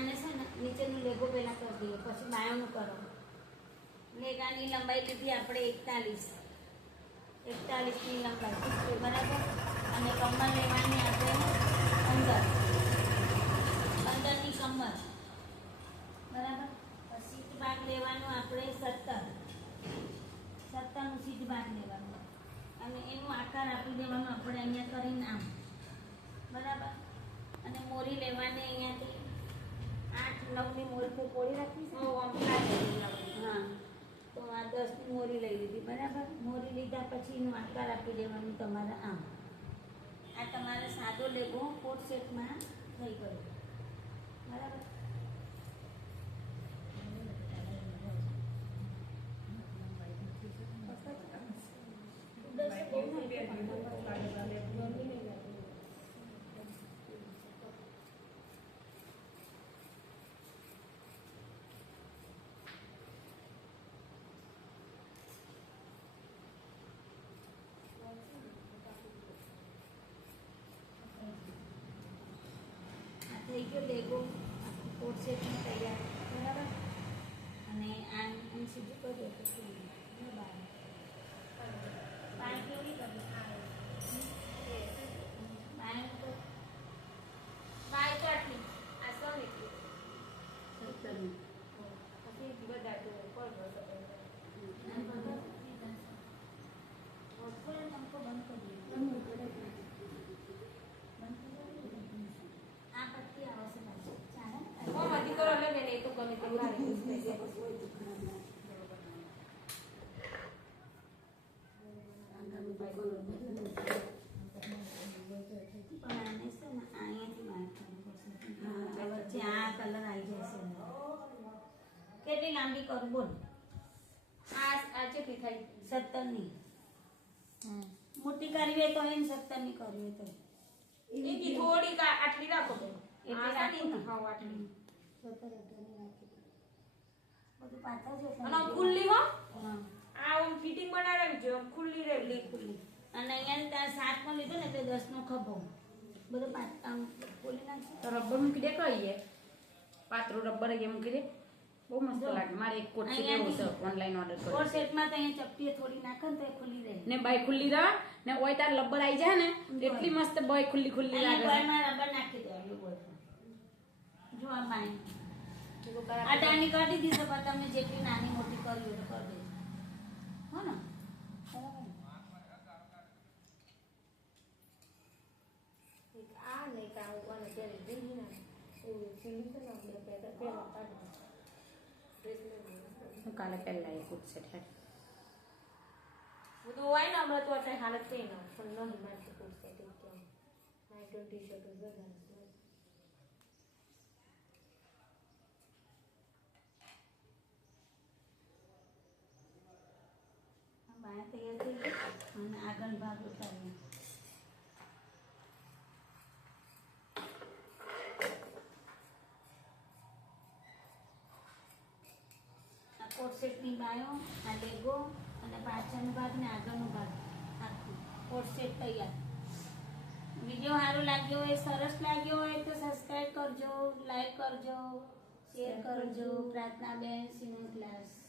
આને છે ને નીચેનું લેગો પહેલાં કરી દઈએ, પછી બાયોનું કરો. લેગાની લંબાઈ લીધી આપણે 41ની લંબાઈ, બરાબર. અને કમર લેવાની આપણે 15ની કમર, બરાબર. સીટ ભાગ લેવાનું આપણે 17નું સીટ ભાગ લેવાનું, અને એનું આકાર આપી દેવાનું આપણે અહીંયા કરીને આમ, બરાબર. અને મોરી લેવાની અહીંયાથી 8-9ની મોરી તો પોળી રાખી છે. હા, તો આ 10ની મોરી લઈ લીધી, બરાબર. મોરી લીધા પછી એનો આકાર આપી દેવાનું તમારે આમ. આ તમારે સાદો લેગો કોટ સેટમાં થઈ ગયો, બરાબર. થઈ ગયો લેગો કોટ સેટમાં તૈયાર, બરાબર. અને આમ સીધું કરી દો તો બાય કેવી કરવી, બાય તો આટલી આ 100 મીટર પછી બધા આ પટ્ટી આવશે પાછી, ચાલે ને. તો ગમે તે કેટલી લાંબી કરું બોલ? આ કેટલી થાય? 17ની. મોટી કરવી હોય તો એને 17ની કરવી હોય તો એની થોડી આટલી રાખો, એટલે રાખી ને. હા, આટલી 17-18 રાખી બધું પાછળ છે. અને ખુલ્લી હો. હા, આ ઓમ ફિટિંગ બનાવવાની જો ખુલ્લી રહે, ખુલ્લી. અને અહીંયા ત્યાં 7નો લીધો ને એટલે 10નો ખભો બધું આમ ખોલી નાખી. તો રબર મૂકી દે, કહીએ પાતળું રબર એમ મૂકી દે, બહુ મસ્ત લાગે. મારે એક કોટ સેટ એવો છે, ઓનલાઈન ઓર્ડર કર્યો. કોટ સેટમાં તો અહીંયા ચપટી થોડી નાખે ને તો એ ખુલ્લી રહે ને બાય ખુલ્લી રહે ને ઓય તાર રબર આવી જાય ને એટલી મસ્ત બાય ખુલ્લી ખુલ્લી લાગે. બાયમાં રબર નાખી દેવાનું બોલ. જો આ બાય આ નાની કરી દીધી છે, પણ તમે જેટલી નાની મોટી કરવી હોય તો કરી દેજો, હો ને? આ નહીં કામ કોને પહેરી દીધી ને એવું સીલી તો ના પહેલા હું કાલે પહેલા એક કોટ સેટ હેડ બધું હોય ને હમણાં તો અત્યારે હાલત થઈ ને પણ નહીં મારતી કોઈ સેટિંગ કેમ નાઇટ ટી શર્ટ વધારે બાય તૈયાર થઈ ગઈ અને આગળ ભાગ ઉતારીએ. આ કોટ સેટની બાયો, આ લેગો અને પાછળનો ભાગ ને આગળનો ભાગ આખું કોટ સેટ તૈયાર. વિડીયો સારો લાગ્યો હોય, સરસ લાગ્યો હોય તો સબસ્ક્રાઈબ કરજો, લાઈક કરજો, શેર કરજો. પ્રાર્થના બેન સિનો ક્લાસ.